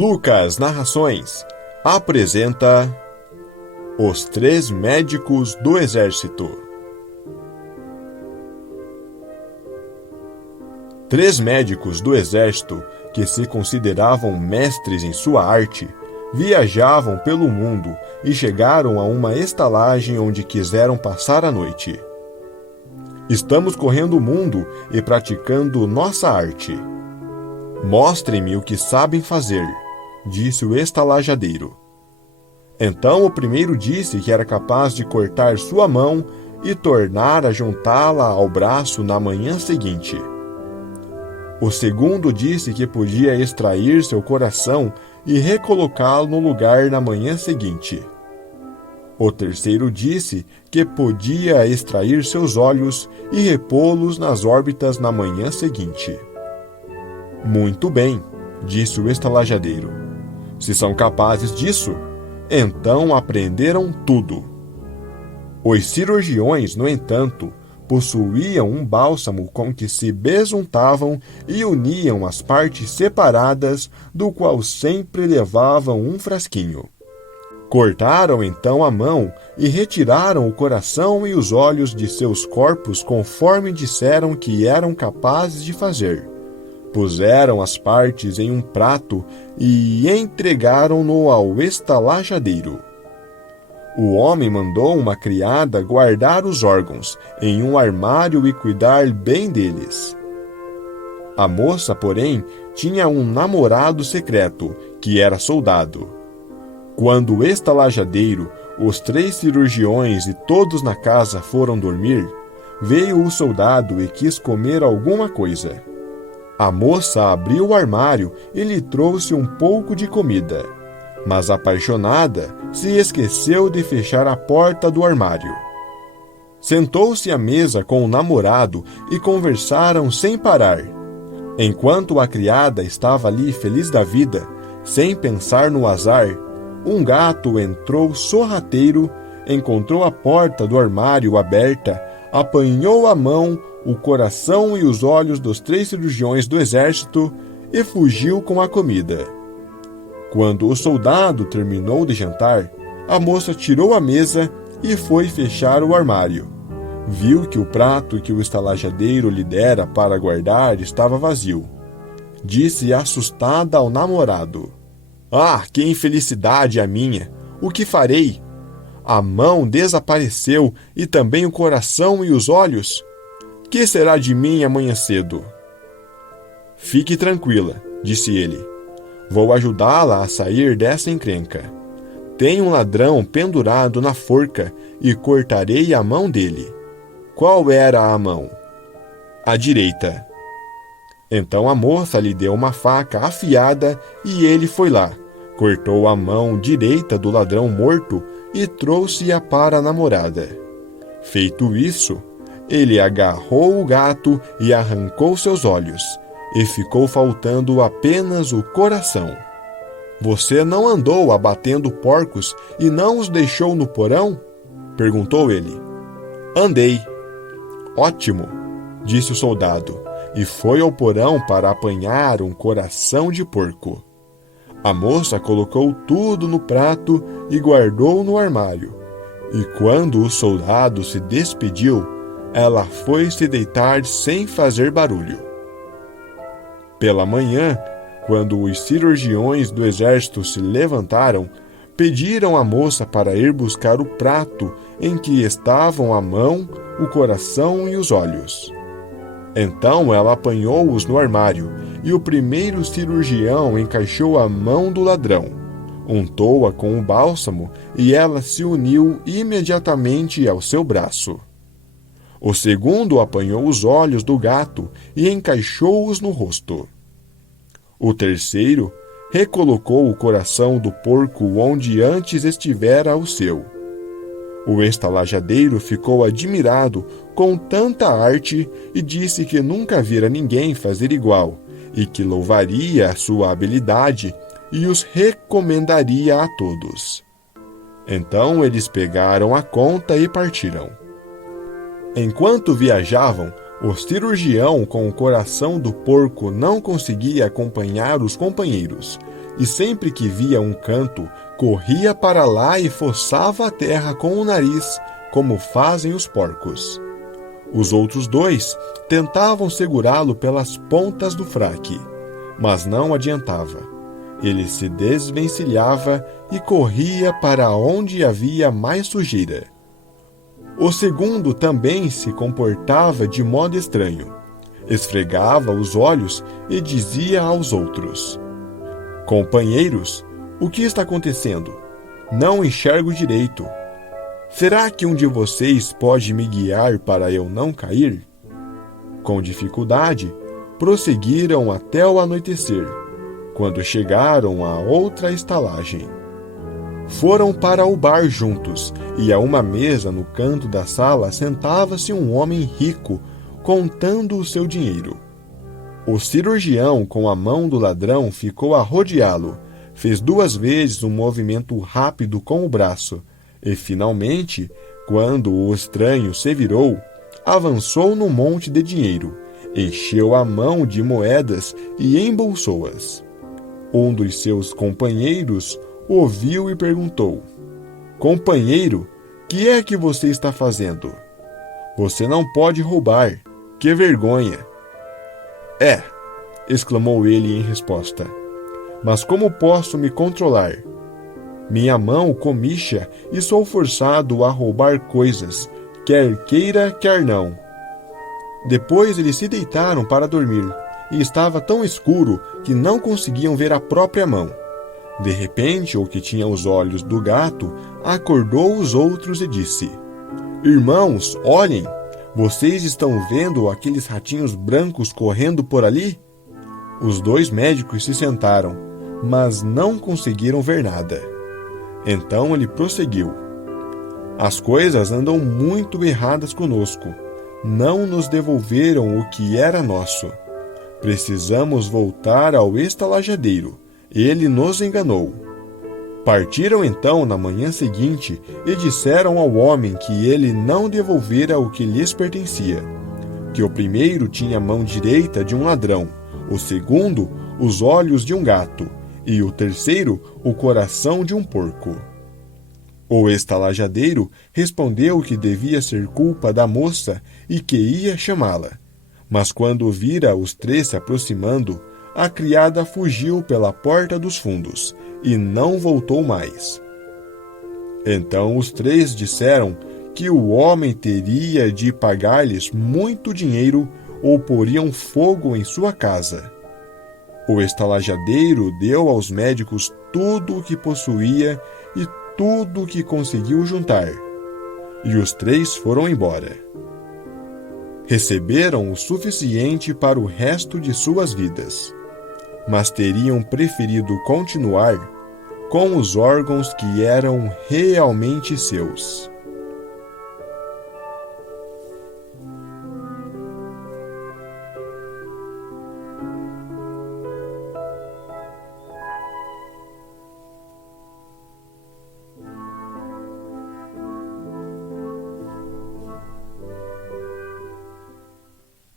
Lucas Narrações apresenta Os Três Médicos do Exército. Três médicos do exército, que se consideravam mestres em sua arte, viajavam pelo mundo e chegaram a uma estalagem onde quiseram passar a noite. Estamos correndo o mundo e praticando nossa arte. Mostrem-me o que sabem fazer, disse o estalajadeiro. Então o primeiro disse que era capaz de cortar sua mão e tornar a juntá-la ao braço na manhã seguinte. O segundo disse que podia extrair seu coração e recolocá-lo no lugar na manhã seguinte. O terceiro disse que podia extrair seus olhos e repô-los nas órbitas na manhã seguinte. Muito bem, disse o estalajadeiro. Se são capazes disso, então aprenderam tudo. Os cirurgiões, no entanto, possuíam um bálsamo com que se besuntavam e uniam as partes separadas, do qual sempre levavam um frasquinho. Cortaram então a mão e retiraram o coração e os olhos de seus corpos conforme disseram que eram capazes de fazer. Puseram as partes em um prato e entregaram-no ao estalajadeiro. O homem mandou uma criada guardar os órgãos em um armário e cuidar bem deles. A moça, porém, tinha um namorado secreto, que era soldado. Quando o estalajadeiro, os três cirurgiões e todos na casa foram dormir, veio o soldado e quis comer alguma coisa. A moça abriu o armário e lhe trouxe um pouco de comida, mas apaixonada, se esqueceu de fechar a porta do armário. Sentou-se à mesa com o namorado e conversaram sem parar. Enquanto a criada estava ali feliz da vida, sem pensar no azar, um gato entrou sorrateiro, encontrou a porta do armário aberta, apanhou a mão, o coração e os olhos dos três cirurgiões do exército e fugiu com a comida. Quando o soldado terminou de jantar, a moça tirou a mesa e foi fechar o armário. Viu que o prato que o estalajadeiro lhe dera para guardar estava vazio. Disse assustada ao namorado: "Ah, que infelicidade a minha! O que farei? A mão desapareceu e também o coração e os olhos. Que será de mim amanhã cedo?" "Fique tranquila", disse ele. "Vou ajudá-la a sair dessa encrenca. Tenho um ladrão pendurado na forca e cortarei a mão dele." "Qual era a mão?" "A direita." Então a moça lhe deu uma faca afiada e ele foi lá, cortou a mão direita do ladrão morto e trouxe-a para a namorada. Feito isso, ele agarrou o gato e arrancou seus olhos, e ficou faltando apenas o coração. "Você não andou abatendo porcos e não os deixou no porão?" perguntou ele. "Andei." "Ótimo", disse o soldado, e foi ao porão para apanhar um coração de porco. A moça colocou tudo no prato e guardou no armário. E quando o soldado se despediu, ela foi se deitar sem fazer barulho. Pela manhã, quando os cirurgiões do exército se levantaram, pediram à moça para ir buscar o prato em que estavam a mão, o coração e os olhos. Então ela apanhou-os no armário, e o primeiro cirurgião encaixou a mão do ladrão, untou-a com o bálsamo, e ela se uniu imediatamente ao seu braço. O segundo apanhou os olhos do gato e encaixou-os no rosto. O terceiro recolocou o coração do porco onde antes estivera o seu. O estalajadeiro ficou admirado com tanta arte e disse que nunca vira ninguém fazer igual, e que louvaria a sua habilidade e os recomendaria a todos. Então eles pegaram a conta e partiram. Enquanto viajavam, o cirurgião com o coração do porco não conseguia acompanhar os companheiros, e sempre que via um canto, corria para lá e fossava a terra com o nariz, como fazem os porcos. Os outros dois tentavam segurá-lo pelas pontas do fraque, mas não adiantava. Ele se desvencilhava e corria para onde havia mais sujeira. O segundo também se comportava de modo estranho. Esfregava os olhos e dizia aos outros: "Companheiros, o que está acontecendo? Não enxergo direito. Será que um de vocês pode me guiar para eu não cair?" Com dificuldade, prosseguiram até o anoitecer, quando chegaram a outra estalagem. Foram para o bar juntos, e a uma mesa no canto da sala sentava-se um homem rico, contando o seu dinheiro. O cirurgião, com a mão do ladrão, ficou a rodeá-lo, fez 2 vezes um movimento rápido com o braço, e finalmente, quando o estranho se virou, avançou no monte de dinheiro, encheu a mão de moedas e embolsou-as. Um dos seus companheiros ouviu e perguntou: "Companheiro, que é que você está fazendo? Você não pode roubar. Que vergonha!" "É", exclamou ele em resposta, "mas como posso me controlar? Minha mão comicha e sou forçado a roubar coisas, quer queira, quer não." Depois eles se deitaram para dormir, e estava tão escuro que não conseguiam ver a própria mão. De repente, o que tinha os olhos do gato acordou os outros e disse: "Irmãos, olhem! Vocês estão vendo aqueles ratinhos brancos correndo por ali?" Os 2 médicos se sentaram, mas não conseguiram ver nada. Então ele prosseguiu: "As coisas andam muito erradas conosco. Não nos devolveram o que era nosso. Precisamos voltar ao estalajadeiro. Ele nos enganou." Partiram então na manhã seguinte e disseram ao homem que ele não devolvera o que lhes pertencia, que o primeiro tinha a mão direita de um ladrão, o segundo os olhos de um gato e o terceiro o coração de um porco. O estalajadeiro respondeu que devia ser culpa da moça e que ia chamá-la. Mas quando vira os 3 se aproximando, a criada fugiu pela porta dos fundos e não voltou mais. Então os 3 disseram que o homem teria de pagar-lhes muito dinheiro ou poriam fogo em sua casa. O estalajadeiro deu aos médicos tudo o que possuía e tudo o que conseguiu juntar, e os 3 foram embora. Receberam o suficiente para o resto de suas vidas, mas teriam preferido continuar com os órgãos que eram realmente seus.